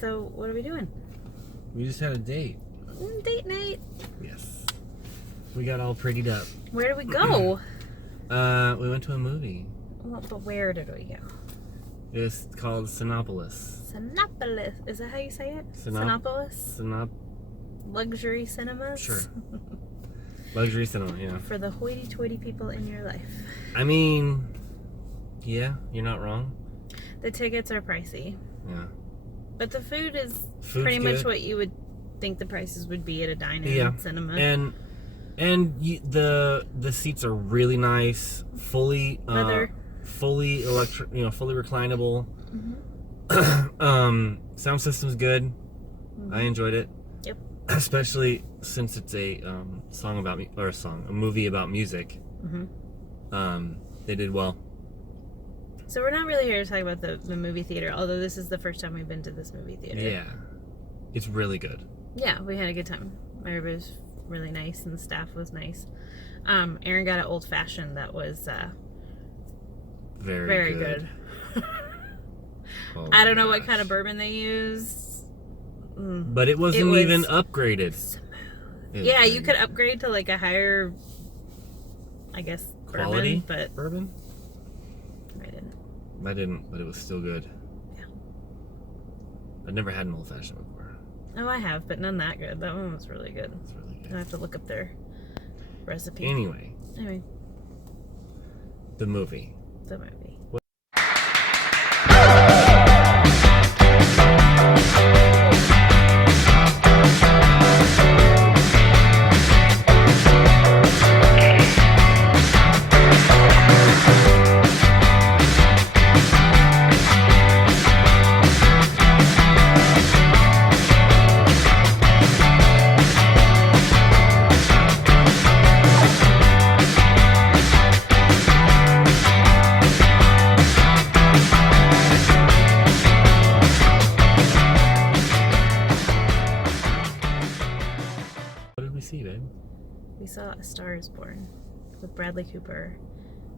So, what are we doing? We just had a date. Date night. Yes. We got all prettied up. Where did we go? We went to a movie. Well, but where did we go? It's called Sinopolis. Sinopolis. Is that how you say it? Sinopolis? Luxury cinemas? Sure. Luxury cinema, yeah. For the hoity-toity people in your life. I mean, yeah, you're not wrong. The tickets are pricey. Yeah. But the food is Food's pretty much good. what you would think the prices would be at a dine-in cinema. And the seats are really nice, fully Leather. fully electric, fully reclinable. Mm-hmm. Sound system's good. Mm-hmm. I enjoyed it. Yep. Especially since it's a movie about music. Mm-hmm. They did well. So we're not really here to talk about the movie theater, although this is the first time we've been to this movie theater. Yeah. It's really good. Yeah, we had a good time. Everybody was really nice and the staff was nice. Aaron got an old fashioned that was very good. Oh, I don't know what gosh. kind of bourbon they used. But it wasn't even upgraded. Smooth. Yeah, you could upgrade to like a higher, I guess, quality bourbon, but bourbon. I didn't. I didn't, but it was still good. Yeah. I'd never had an old fashioned before. Oh, I have, but none that good. That one was really good. It's really good. I have to look up their recipe. Anyway, the movie. The movie. See, babe. We saw A Star Is Born with Bradley Cooper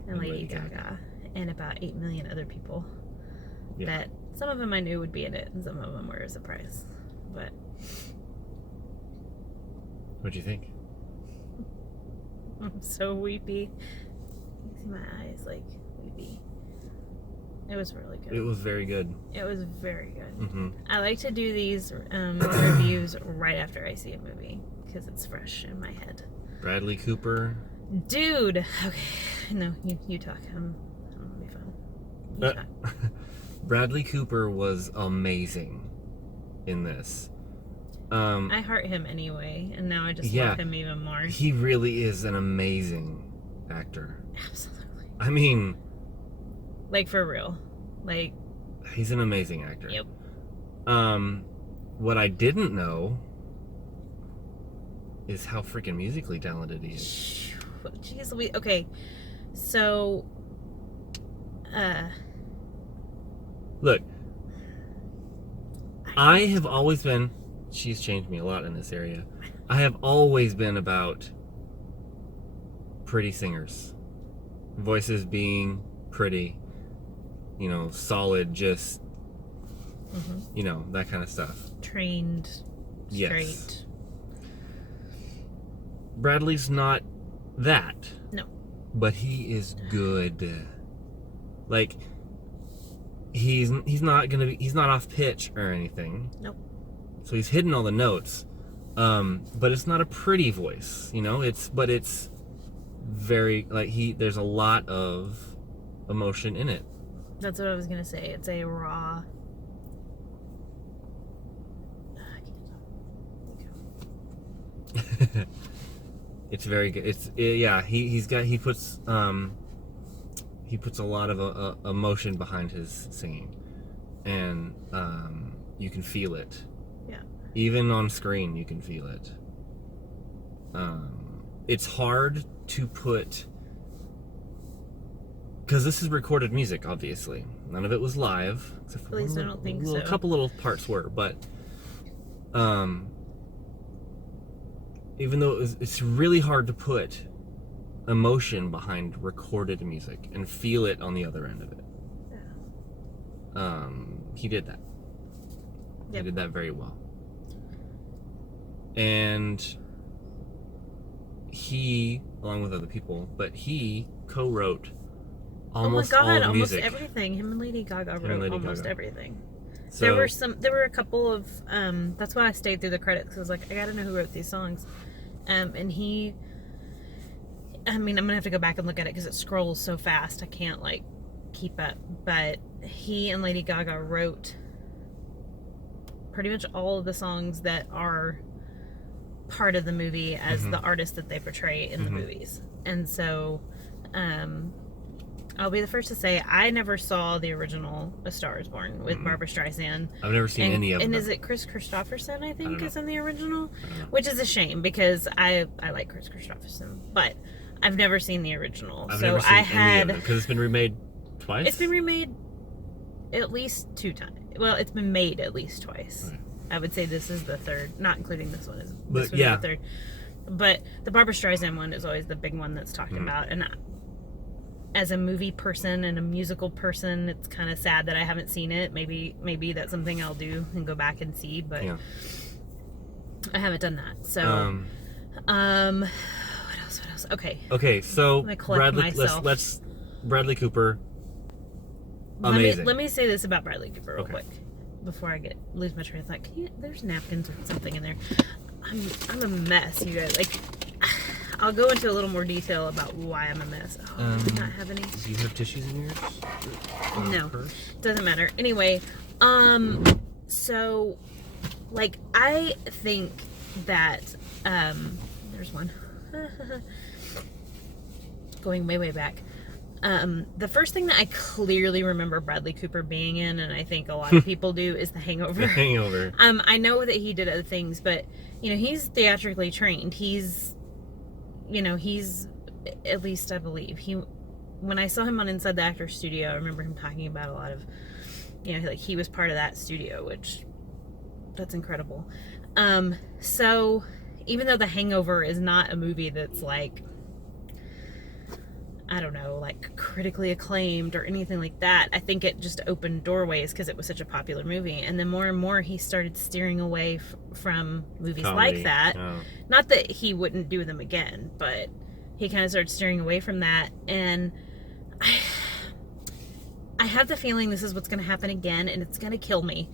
and Lady Gaga and about 8 million other people. Yeah. That some of them I knew would be in it and some of them were a surprise. But What'd you think? I'm so weepy. You see my eyes like weepy. It was really good. It was very good. It was very good. Mm-hmm. I like to do these reviews right after I see a movie because it's fresh in my head. Bradley Cooper. Dude! Okay. No, you talk. I'm gonna be fun. You talk. Bradley Cooper was amazing in this. I heart him anyway, and now I just love him even more. He really is an amazing actor. Absolutely. I mean... Like, for real. Like... He's an amazing actor. Yep. What I didn't know is how freaking musically talented he is. Jeez, okay. So... Look. I have always been... She's changed me a lot in this area. I have always been about pretty singers. Voices being pretty. Solid, just... that kind of stuff. Trained. Straight. Yes. Bradley's not that. No. But he is good. Like, he's not off pitch or anything. Nope. So he's hitting all the notes. But it's not a pretty voice, but it's very, there's a lot of emotion in it. That's what I was gonna say. It's a raw... It's very good. He puts a lot of emotion behind his singing, and you can feel it. Yeah. Even on screen, you can feel it. It's hard to put, because this is recorded music, obviously. None of it was live, except for At least I don't think so. A couple little parts were, but even though it's really hard to put emotion behind recorded music and feel it on the other end of it. Yeah. He did that. He Yep. did that very well. And he, along with other people, but he co-wrote almost all the almost music. everything. Him and Lady Gaga wrote almost everything. So, there were a couple of, that's why I stayed through the credits, because I was like, I gotta know who wrote these songs. And he, I mean, I'm gonna have to go back and look at it because it scrolls so fast, I can't, like, keep up. But he and Lady Gaga wrote pretty much all of the songs that are part of the movie as the artist that they portray in the movies. And so, I'll be the first to say I never saw the original A Star Is Born with Barbra Streisand. I've never seen any of them. And is it Chris Christopherson, I think, is in the original? I don't know. Which is a shame because I like Chris Christopherson, but I've never seen the original. I've so never seen I any had of them because it's been remade twice. It's been remade at least 2 times. Well, it's been made at least twice. Right. I would say this is the third, not including this one. This But, was yeah. the third. But the Barbra Streisand one is always the big one that's talked about. And as a movie person and a musical person, it's kind of sad that I haven't seen it. Maybe that's something I'll do and go back and see. But Yeah. I haven't done that. So, what else? Okay. So Let me collect myself. let's Bradley Cooper. Amazing. Let me say this about Bradley Cooper real Okay. quick before I lose my train of thought. There's napkins or something in there. I'm a mess, you guys. Like, I'll go into a little more detail about why I'm a mess. Oh, do not have any. Do you have tissues in yours? No, Purse? doesn't matter. Anyway, so, like, I think that, there's one. Going way back. The first thing that I clearly remember Bradley Cooper being in, and I think a lot of people do, is The Hangover. The Hangover. I know that he did other things, but, you know, he's theatrically trained. He's, at least I believe, when I saw him on Inside the Actors Studio, I remember him talking about a lot of, like he was part of that studio, which, that's incredible. So, even though The Hangover is not a movie that's like, I don't know, like critically acclaimed or anything like that, I think it just opened doorways because it was such a popular movie. And then more and more he started steering away from movies Comedy. like that. Oh. Not that he wouldn't do them again, but he kind of started steering away from that. And I have the feeling this is what's going to happen again, and it's going to kill me.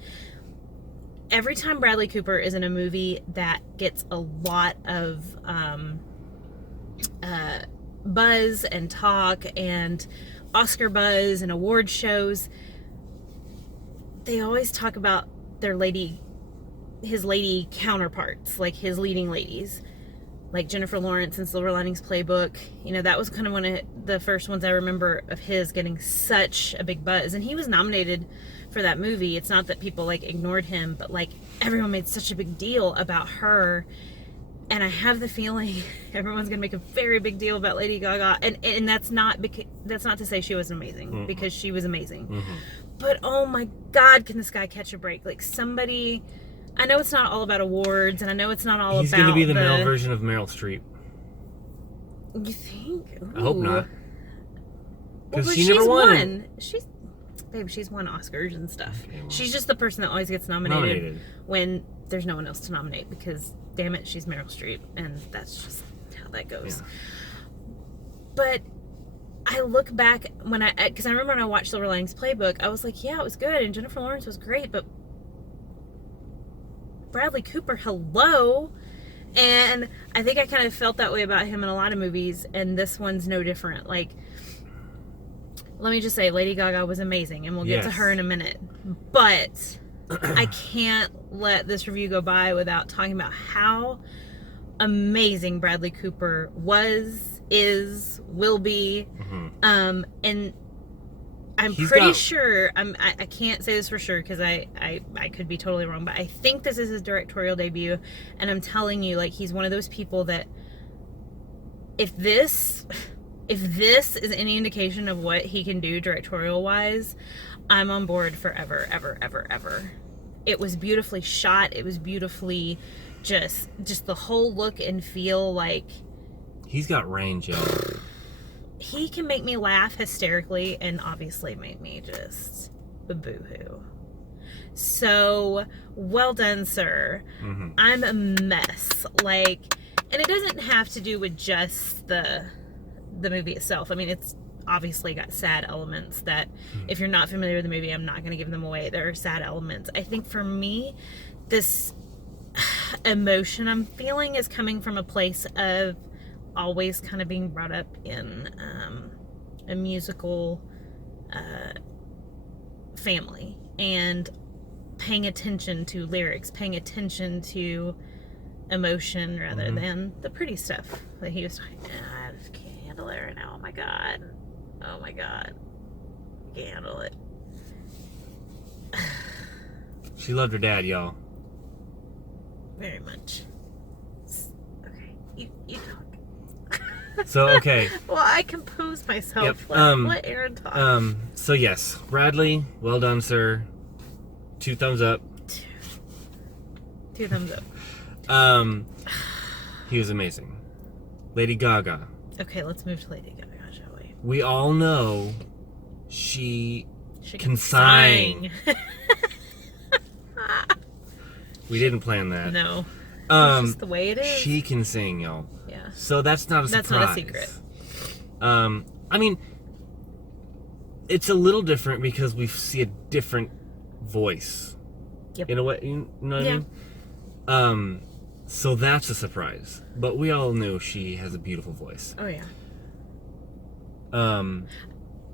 Every time Bradley Cooper is in a movie that gets a lot of buzz and talk and Oscar buzz and award shows, they always talk about his lady counterparts, like his leading ladies, like Jennifer Lawrence in Silver Linings Playbook. That was kind of one of the first ones I remember of his getting such a big buzz, and he was nominated for that movie. It's not that people like ignored him, but like everyone made such a big deal about her. And I have the feeling everyone's gonna make a very big deal about Lady Gaga, and that's not to say she wasn't amazing, because she was amazing. But oh my God, can this guy catch a break? Like, somebody, I know it's not all about awards, and I know it's not all He's about. He's gonna be the male version of Meryl Streep. You think? Ooh. I hope not. Because well, she never won. She's won Oscars and stuff. Okay, well. She's just the person that always gets nominated when there's no one else to nominate, because damn it, she's Meryl Streep, and that's just how that goes. Yeah. But I look back because I remember when I watched Silver Linings Playbook, I was like, yeah, it was good, and Jennifer Lawrence was great, but Bradley Cooper, hello. And I think I kind of felt that way about him in a lot of movies, and this one's no different. Like, let me just say, Lady Gaga was amazing, and we'll get to her in a minute. But I can't let this review go by without talking about how amazing Bradley Cooper was, is, will be. And I'm pretty sure, I can't say this for sure because I could be totally wrong, but I think this is his directorial debut, and I'm telling you, like, he's one of those people that if this is any indication of what he can do directorial wise, I'm on board forever, ever. It was beautifully shot. It was beautifully just the whole look and feel. Like, he's got range, yo. He can make me laugh hysterically and obviously make me just boo-hoo. So well done, sir. Mm-hmm. I'm a mess. Like, and it doesn't have to do with just the movie itself. I mean, it's obviously got sad elements that if you're not familiar with the movie, I'm not going to give them away. There are sad elements. I think for me, this emotion I'm feeling is coming from a place of always kind of being brought up in a musical family and paying attention to lyrics, paying attention to emotion rather than the pretty stuff that he was talking. I just can't handle it right now. Oh my god. Oh my god. I can't handle it. She loved her dad, y'all. Very much. Okay. You talk. So, okay. Well, I compose myself. Yep. Let Aaron talk. So yes, Bradley, well done, sir. 2 thumbs up. 2 thumbs up. He was amazing. Lady Gaga. Okay, let's move to Lady Gaga, shall we? We all know she She can sing. We didn't plan that. No. It's just the way it is. She can sing, y'all. Yeah. So that's not a surprise. That's not a secret. I mean, it's a little different because we see a different voice. Yep. In a way, you know what I mean? So that's a surprise. But we all knew she has a beautiful voice. Oh, yeah.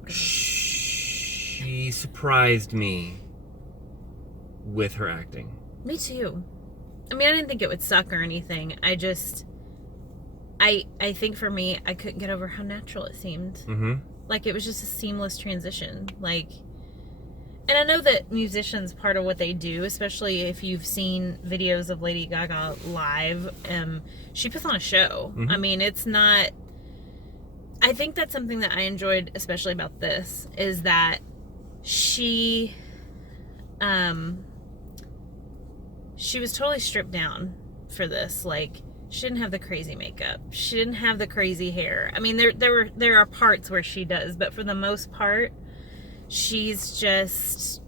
She surprised me with her acting. Me too. I mean, I didn't think it would suck or anything. I think for me, I couldn't get over how natural it seemed. Mm-hmm. Like, it was just a seamless transition. Like, and I know that musicians, part of what they do, especially if you've seen videos of Lady Gaga live, she puts on a show. Mm-hmm. I mean, it's not... I think that's something that I enjoyed, especially about this, is that she was totally stripped down for this. Like, she didn't have the crazy makeup. She didn't have the crazy hair. I mean, there are parts where she does, but for the most part, she's just,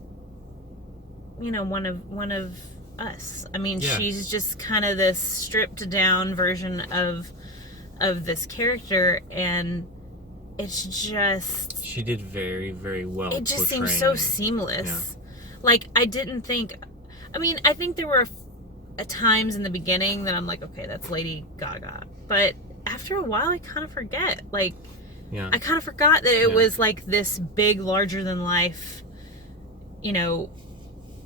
you know, one of us. I mean, yeah. She's just kind of this stripped down version of this character, and it's just... She did very, very well. It just seems so seamless. Yeah. Like, I didn't think... I mean, I think there were times in the beginning that I'm like, okay, that's Lady Gaga. But after a while, I kind of forget. Like, yeah. I kind of forgot that it was like this big, larger-than-life, you know,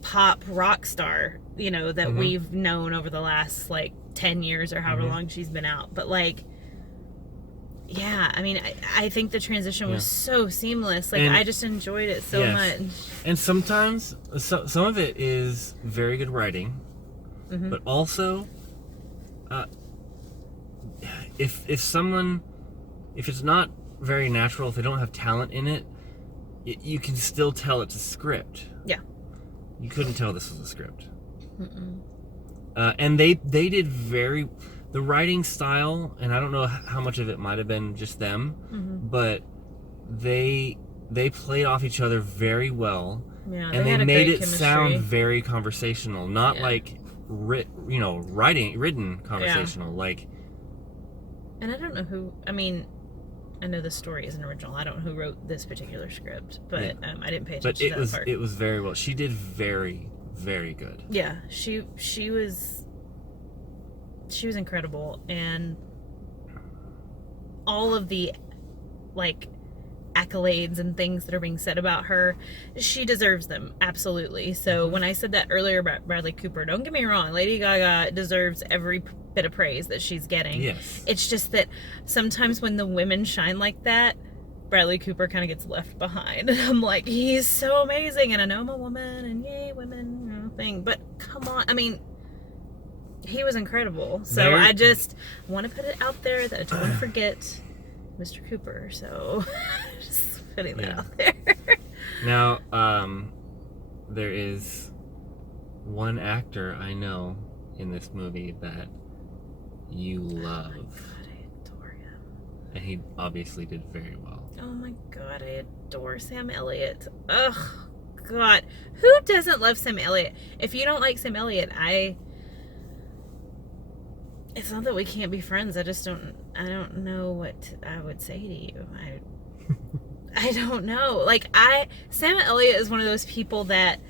pop rock star, you know, that we've known over the last, like, 10 years or however long she's been out. But, like... Yeah, I mean, I think the transition was so seamless. Like, I just enjoyed it so much. And sometimes, some of it is very good writing, but also, if it's not very natural, if they don't have talent in it, you can still tell it's a script. Yeah. You couldn't tell this was a script. And they did the writing style, and I don't know how much of it might have been just them, but they played off each other very well, and they made it sound very conversational, not like written conversational. Like, and I don't know who. I mean, I know the story isn't original. I don't know who wrote this particular script, but I didn't pay attention to that part. It was very well. She did very, very good. Yeah, she was incredible, and all of the, like, accolades and things that are being said about her, she deserves them, absolutely. So when I said that earlier about Bradley Cooper, don't get me wrong, Lady Gaga deserves every bit of praise that she's getting. Yes. It's just that sometimes when the women shine like that, Bradley Cooper kind of gets left behind. And I'm like, he's so amazing, and I know I'm a woman, and yay, women, you know, thing, but come on, I mean, he was incredible. So I just want to put it out there that I don't want to forget Mr. Cooper. So just putting that out there. Now, there is one actor I know in this movie that you love. Oh my god, I adore him. And he obviously did very well. Oh my god, I adore Sam Elliott. Ugh, God, who doesn't love Sam Elliott? If you don't like Sam Elliott, it's not that we can't be friends. I don't know what I would say to you. I don't know. Like, Sam Elliott is one of those people that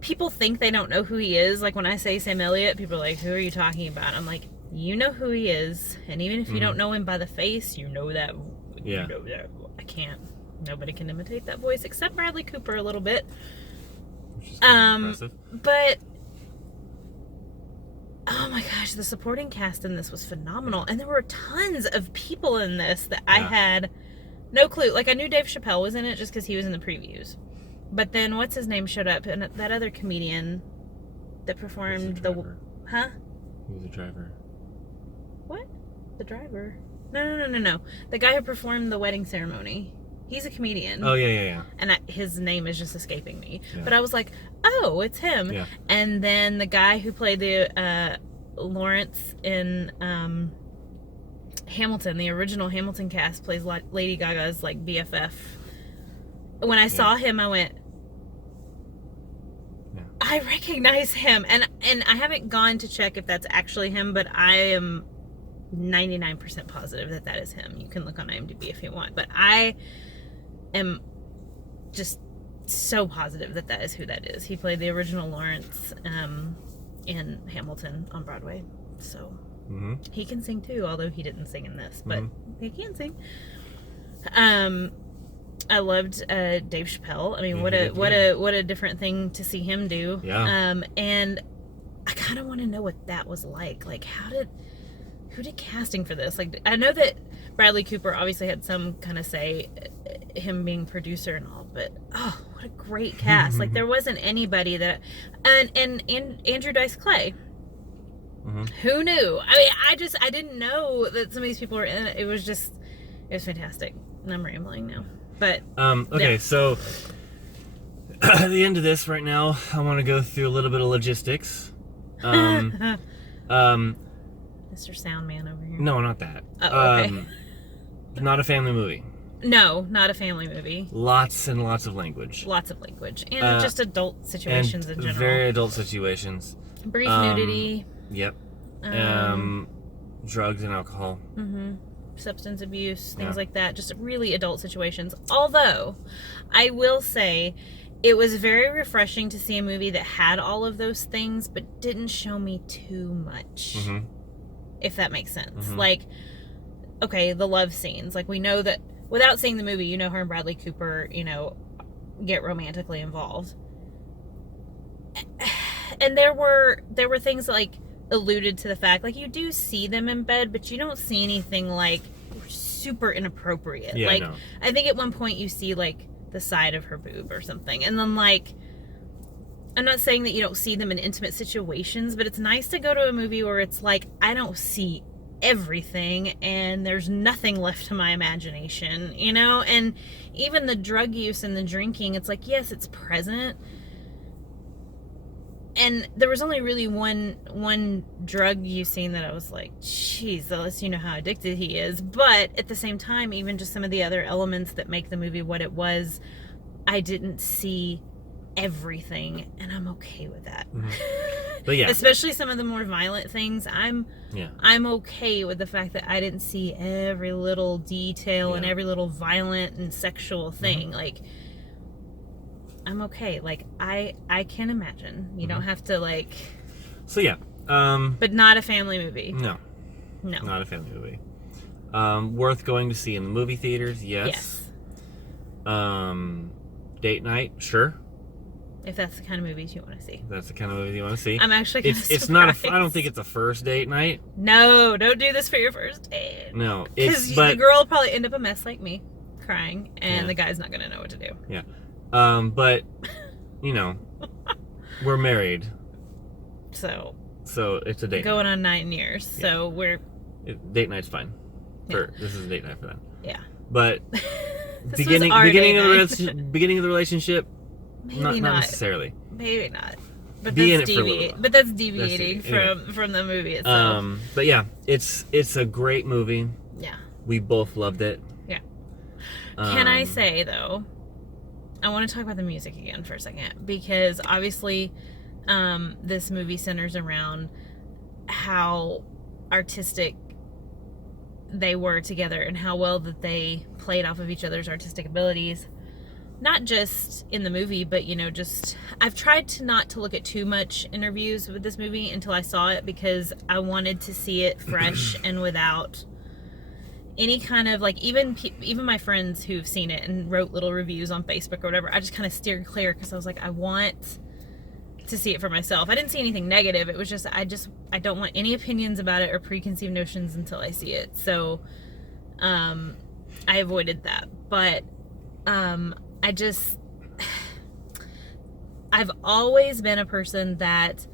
people think they don't know who he is. Like, when I say Sam Elliott, people are like, who are you talking about? I'm like, you know who he is. And even if you don't know him by the face, you know that. Yeah. You know that. Nobody can imitate that voice except Bradley Cooper a little bit. Which is kind of impressive. But, oh my gosh, the supporting cast in this was phenomenal. And there were tons of people in this that I had no clue. Like, I knew Dave Chappelle was in it just because he was in the previews. But then, what's his name showed up? And that other comedian that performed the... Huh? He was a driver. What? The driver? No. The guy who performed the wedding ceremony. He's a comedian. Oh, yeah. And his name is just escaping me. Yeah. But I was like, oh, it's him. Yeah. And then the guy who played the Lawrence in Hamilton, the original Hamilton cast, plays Lady Gaga's, like, BFF. When I saw him, I went, I recognize him. And I haven't gone to check if that's actually him, but I am 99% positive that is him. You can look on IMDb if you want. But I am just so positive that is who that is. He played the original Lawrence in Hamilton on Broadway. So he can sing too, although he didn't sing in this, but he can sing. I loved Dave Chappelle. I mean, what a different thing to see him do. Yeah. And I kind of want to know what that was like. Like, who did casting for this? Like, I know that Bradley Cooper obviously had some kind of say, him being producer and all, but oh, what a great cast. Like, there wasn't anybody that, and Andrew Dice Clay. Who knew? I mean, I didn't know that some of these people were in it. It was fantastic. And I'm rambling now. But okay, so at the end of this right now, I want to go through a little bit of logistics. Mr. Soundman over here. No, not that. Oh, okay. Not a family movie. No, not a family movie. Lots and lots of language. Lots of language. And just adult situations in general. Very adult situations. Brief nudity. Yep. Drugs and alcohol. Substance abuse, things like that. Just really adult situations. Although, I will say, it was very refreshing to see a movie that had all of those things, but didn't show me too much. If that makes sense. Like, okay, the love scenes. Like, we know that, without seeing the movie, you know her and Bradley Cooper, get romantically involved. And there were things that, like, alluded to the fact, like, you do see them in bed, but you don't see anything, like, super inappropriate. Yeah, like, no. I think at one point you see, like, the side of her boob or something. And then, like, I'm not saying that you don't see them in intimate situations, but it's nice to go to a movie where it's like, I don't see everything and there's nothing left to my imagination, And even the drug use and the drinking, it's like, yes, it's present. And there was only really one drug use scene that I was like, geez, that lets you know how addicted he is. But at the same time, even just some of the other elements that make the movie what it was, I didn't see everything, and I'm okay with that. But yeah, especially some of the more violent things, I'm okay with the fact that I didn't see every little detail and every little violent and sexual thing. Like, I'm okay. Like, I can imagine. You don't have to, like... So, yeah. But not a family movie. No. Not a family movie. Worth going to see in the movie theaters, yes. Date night, sure. If that's the kind of movies you want to see. That's the kind of movie you want to see. I'm actually kind of It's not I don't think it's a first date night. No, don't do this for your first date. No. Because the girl will probably end up a mess like me, crying, and the guy's not going to know what to do. Yeah. But, we're married. So it's a date going night. On 9 years. So date night's fine. This is a date night for them. Yeah. But beginning of the relationship, not necessarily. Maybe not. But Be that's deviating. But that's deviating from the movie itself. But yeah, it's a great movie. Yeah. We both loved it. Yeah. Can I say though, I want to talk about the music again for a second, because obviously this movie centers around how artistic they were together and how well that they played off of each other's artistic abilities, not just in the movie, but just I've tried to not to look at too much interviews with this movie until I saw it, because I wanted to see it fresh and without any kind of like, even my friends who've seen it and wrote little reviews on Facebook or whatever, I just kind of steered clear, because I was like, I want to see it for myself. I didn't see anything negative. It was just I don't want any opinions about it or preconceived notions until I see it. So I avoided that. But I've always been a person that,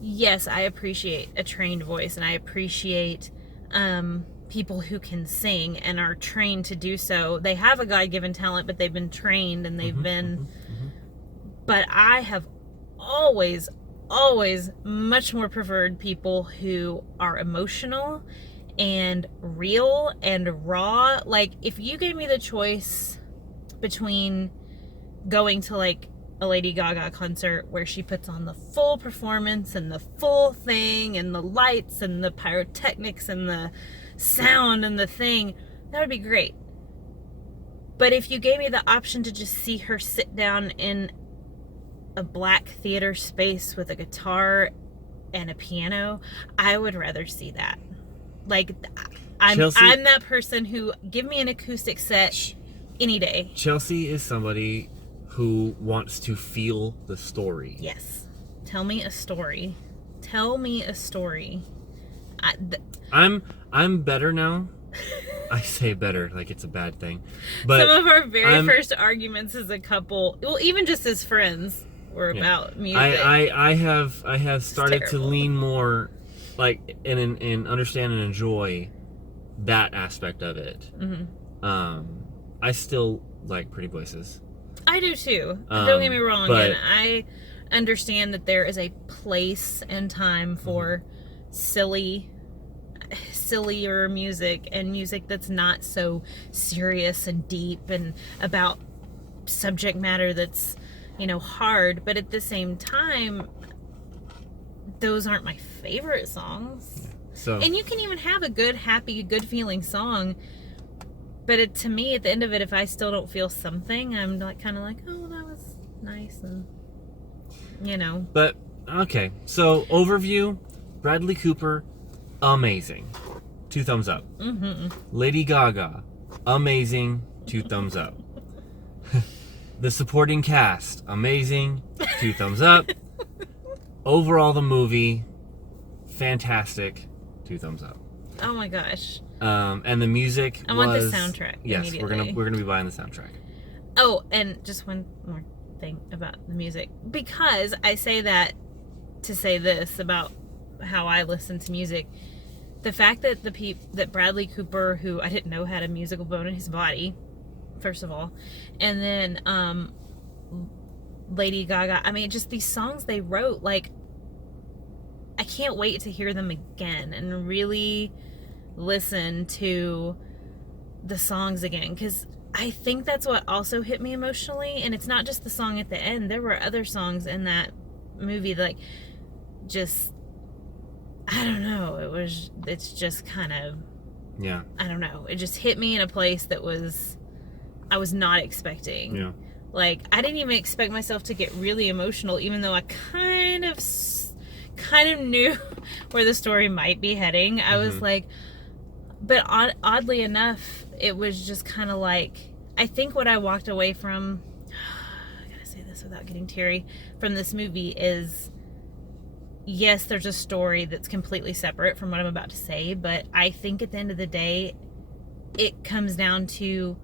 yes, I appreciate a trained voice, and I appreciate people who can sing and are trained to do so. They have a God-given talent, but they've been trained and they've been but I have always much more preferred people who are emotional and real and raw. Like, if you gave me the choice between going to like a Lady Gaga concert where she puts on the full performance and the full thing and the lights and the pyrotechnics and the sound and the thing, that would be great. But if you gave me the option to just see her sit down in a black theater space with a guitar and a piano, I would rather see that. Like, I'm that person who, give me an acoustic set any day. Chelsea is somebody who wants to feel the story. Yes. Tell me a story. Tell me a story. I'm better now. I say better like it's a bad thing. But some of our very first arguments as a couple, well, even just as friends, were about music. I have started to lean more like and understand and enjoy that aspect of it. I still like pretty voices. I do too. Don't get me wrong. And I understand that there is a place and time for sillier music and music that's not so serious and deep and about subject matter that's, hard. But at the same time, those aren't my favorite songs. So, and you can even have a good, happy, good feeling song, but to me, at the end of it, if I still don't feel something, I'm like kind of like, oh, that was nice, and But okay, so overview: Bradley Cooper, amazing, 2 thumbs up. Lady Gaga, amazing, 2 thumbs up. The supporting cast, amazing, 2 thumbs up. Overall, the movie, fantastic, 2 thumbs up. Oh my gosh. And the music I want the soundtrack. Yes, we're gonna be buying the soundtrack. Oh, and just one more thing about the music, because I say that to say this about how I listen to music. The fact that that Bradley Cooper, who I didn't know had a musical bone in his body, first of all, and then Lady Gaga, I mean, just these songs they wrote, like, I can't wait to hear them again and really listen to the songs again, because I think that's what also hit me emotionally. And it's not just the song at the end. There were other songs in that movie that, like, just, I don't know, it's just kind of, I don't know, it just hit me in a place that I was not expecting. Like, I didn't even expect myself to get really emotional, even though I kind of knew where the story might be heading. I was like, but oddly enough, it was just kind of like, I think what I walked away from, I gotta say this without getting teary, from this movie is, yes, there's a story that's completely separate from what I'm about to say, but I think at the end of the day, it comes down to,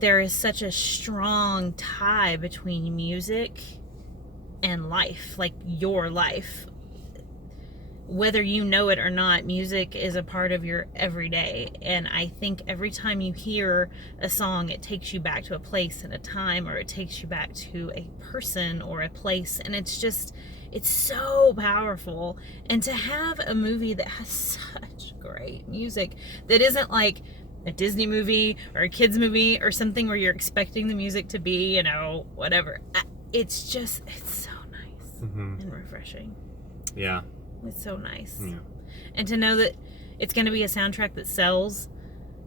there is such a strong tie between music and life, like your life. Whether you know it or not, music is a part of your everyday. And I think every time you hear a song, it takes you back to a place and a time, or it takes you back to a person or a place. And it's so powerful. And to have a movie that has such great music, that isn't like a Disney movie or a kids movie or something where you're expecting the music to be, you know, whatever. It's so nice and refreshing. Yeah. It's so nice. Yeah. And to know that it's going to be a soundtrack that sells,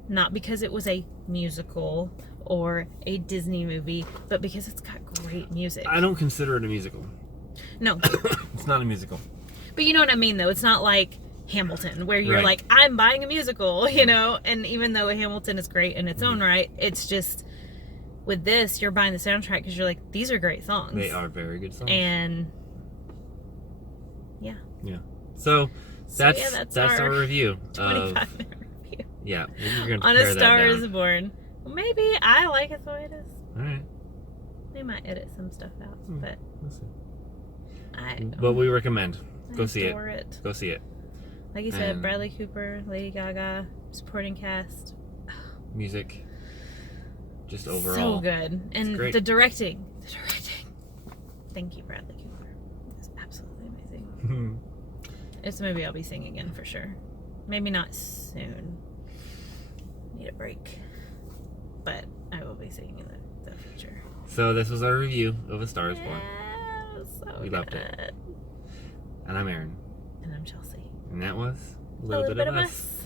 not because it was a musical or a Disney movie, but because it's got great music. I don't consider it a musical. No. It's not a musical. But you know what I mean, though. It's not like Hamilton, where you're Right. like, I'm buying a musical, you know? And even though Hamilton is great in its own right, it's just, with this, you're buying the soundtrack because you're like, these are great songs. They are very good songs. And, yeah. Yeah. So that's our review. 25-minute review. Yeah. We're going to On pare A that Star down. Is Born. Well, maybe I like it the way it is. All right. They might edit some stuff out, but We'll see. I But we recommend. Go see adore it. Go see it. Like you said, And- Bradley Cooper, Lady Gaga, supporting cast. Music. Just overall. So good. And great. the directing. Thank you, Bradley Cooper. It's absolutely amazing. It's a movie I'll be seeing again for sure. Maybe not soon. Need a break. But I will be seeing in the future. So this was our review of A Star Is Born. Yeah, it was so We loved it. good. And I'm Aaron. And I'm Chelsea. And that was a A little bit of us.